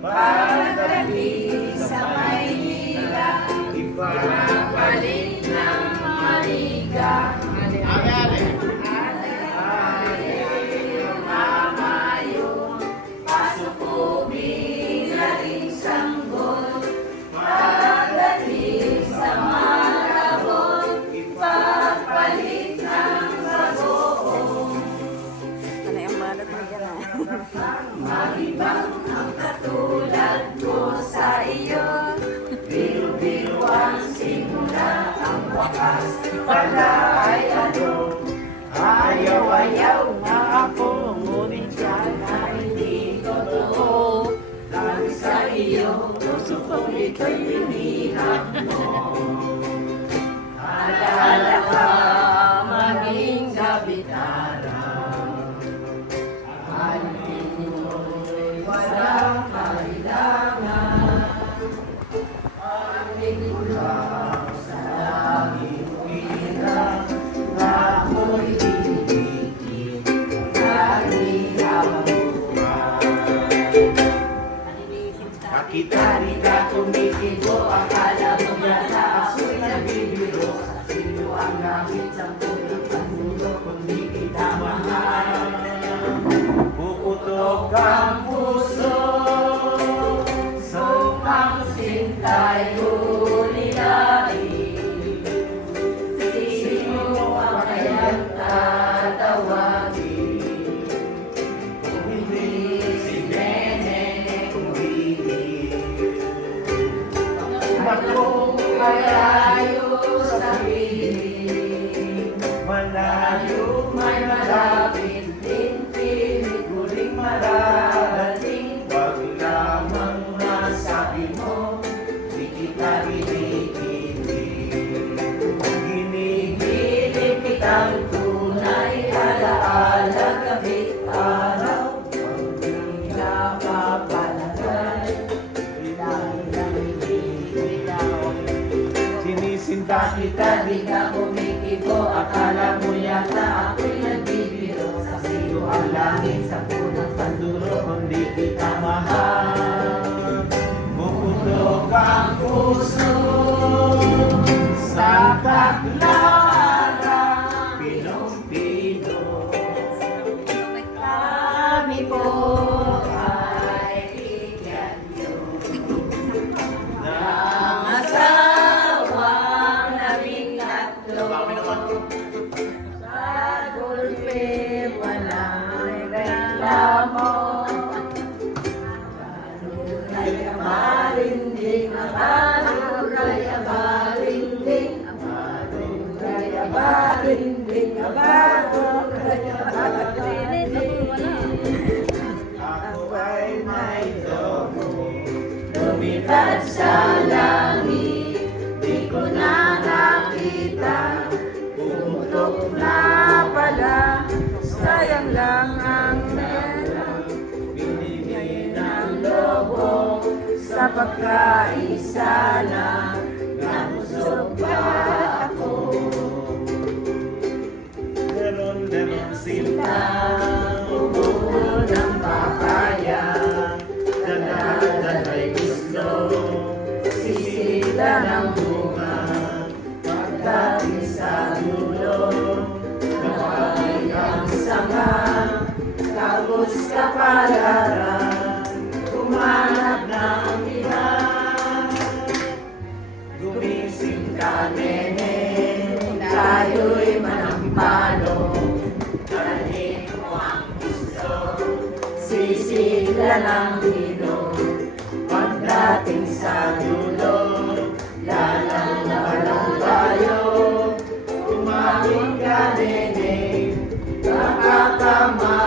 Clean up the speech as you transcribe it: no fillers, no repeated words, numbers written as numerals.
Pagdating sa Maynila, ipapalit ng maniga. Malibang ang katulad ko sa iyo, biru-biru ang simula, ang wakas pala ay ano. Ayaw-ayaw na ako, ngunit yan ay hindi totoo. Dahil sa iyo, puso kong ika'y pinihak mo. Alaala ka, maging gabitara. Walang kailangan, aming ulang sa langit pinag na ako'y ibigin, nagihawang buhay. Makita-rita tumikibo, akala mo yata ako'y nagbibiro. Sa iyo ang langit sa pulang pangulo, kung di kita mahal. Puputok ang puso, sumang sintay ulilain. Sino ang kayang tatawagin? Kung hindi si Nene, kung hindi ako malayo sa piling, malayo may malapit din. Mararating, wag lamang masabi mo, di kita iniibig. Ginigilip kitang tunay, alaala gabi araw, hanggang nakapalagay, dahil lang ibibitaw. Sinisinta kita, di ka kumikibo, akala mo yata ako'y nagbibiro. Sa iyo ang langit sa punang panduro, kundi kita mahal. Bumutok ang puso sa Tacloban, Pinong-Pino. Kami po ay bigyan niyo ng asawang 13. Sa gulpe walang reklamo, kaya marinding, kaya marinding, kaya marinding, kaya marinding. Ako ay may domo, lumipad sa langit, di ko na nakita. Pumutok na pala, sayang lang ang meron, binigay ng lobo sa pagkaisa na nabusog pa ako. Meron sinta, umuho ng papaya, dala-dala'y gusto, sisila ng bunga. Pagdating sa dulo, nawagay ang sanga, tapos kapalaran, humanap ng iba. Gumising ka, Nene, tayo'y manampalo, dalhin mo ang gusto, sisila ng ilong. Pagdating sa dulo, lalang tayo, umaming ka, Nene, nakakama.